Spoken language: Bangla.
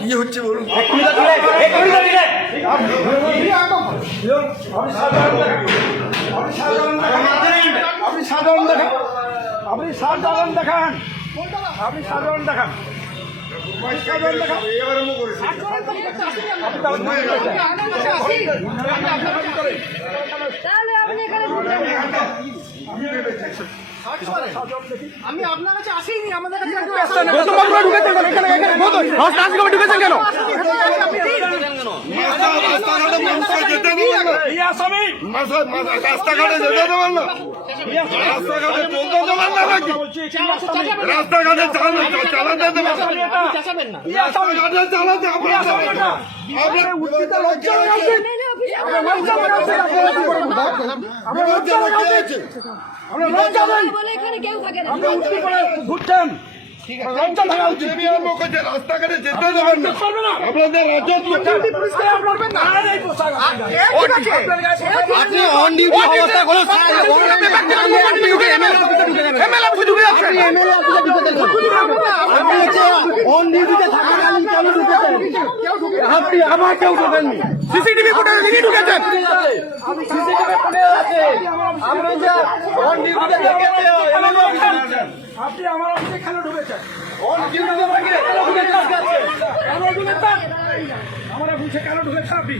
কি হচ্ছে বলুন আপনি সাধারণ দেখান আপনি সাধারণ দেখান আপনি সাধারণ দেখান। তাহলে আপনি এখানে? আমি আপনার কাছে আসিনি আমাদের কাছে একটু গৌতম বাবুরা ঢুকেছেন কেন? এখানে এখানে গৌতম হাউস কাজকে ঢুকেছেন কেন? আসামি রাস্তাঘাটে যেতে দেবেন না। রাস্তাঘাটে চলতে দেবেন না নাকি? রাস্তাঘাটে চালাতে চালাতে দেবেন না। চেঁচাবেন না এই আসামি রাস্তাঘাটে চালাতে এই আপনারা আসামি দেবেন এটা। না। আপনারা উচিত লজ্জা ঘুরছেন রাস্তাঘাটে যেতে দেবেন না আপনাদের রাজ্য আপনি অন ডিউটি অবস্থা কেন ঢুকেছেন আপনি আমার কেউ ঢুকেননি। সিসিটিভি ফুটেজে তিনি ঢুকেছেন সিসিটিভি ফুটেজ আছে আমরা যে আপনি আমার অফিসে কেন ঢুকেছেন অন ডিউটিতে থেকে? কেন ঢুকেছেন কেন ঢুকেছেন আমার অফিসে কেন ঢুকেছেন আপনি?